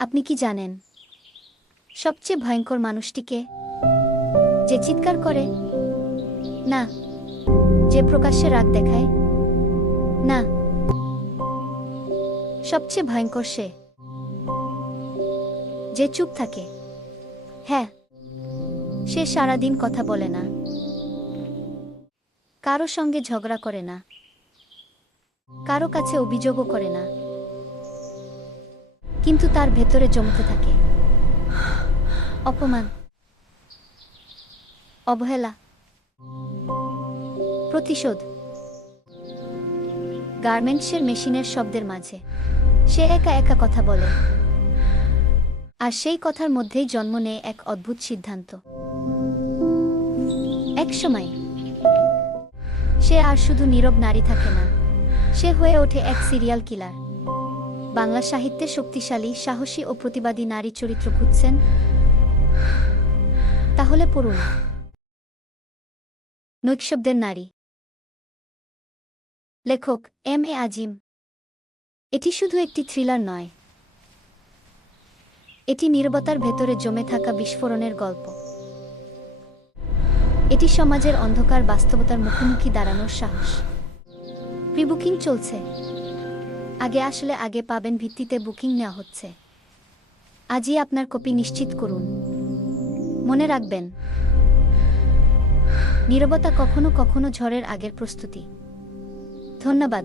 আপনি কি জানেন সবচেয়ে ভয়ঙ্কর মানুষটিকে? যে চিৎকার করে না, যে প্রকাশ্যে রাগ দেখায় না, সবচেয়ে ভয়ঙ্কর সে যে চুপ থাকে। হ্যাঁ, সে সারাদিন কথা বলে না, কারো সঙ্গে ঝগড়া করে না, কারো কাছে অভিযোগও করে না, কিন্তু তার ভেতরে জমতে থাকে অপমান, অবহেলা, প্রতিশোধ। গার্মেন্টসের মেশিনের শব্দের মাঝে সে একা একা কথা বলে, আর সেই কথার মধ্যেই জন্ম নেয় এক অদ্ভুত সিদ্ধান্ত। এক সময় সে আর শুধু নীরব নারী থাকে না, সে হয়ে ওঠে এক সিরিয়াল কিলার। বাংলা সাহিত্যে শক্তিশালী, সাহসী ও প্রতিবাদী নারী চরিত্র খুঁজছেন? তাহলে পড়ুন নৈশব্দের নারী। লেখক এম.এ. আজিম। এটি শুধু একটি থ্রিলার নয়, এটি নীরবতার ভেতরে জমে থাকা বিস্ফোরণের গল্প। এটি সমাজের অন্ধকার বাস্তবতার মুখোমুখি দাঁড়ানোর সাহস। প্রি-বুকিং চলছে। আগে পাবেন ভিত্তিতে বুকিং নেওয়া হচ্ছে। আজই আপনার কপি নিশ্চিত করুন। মনে রাখবেন, নীরবতা কখনো কখনো ঝড়ের আগের প্রস্তুতি। ধন্যবাদ।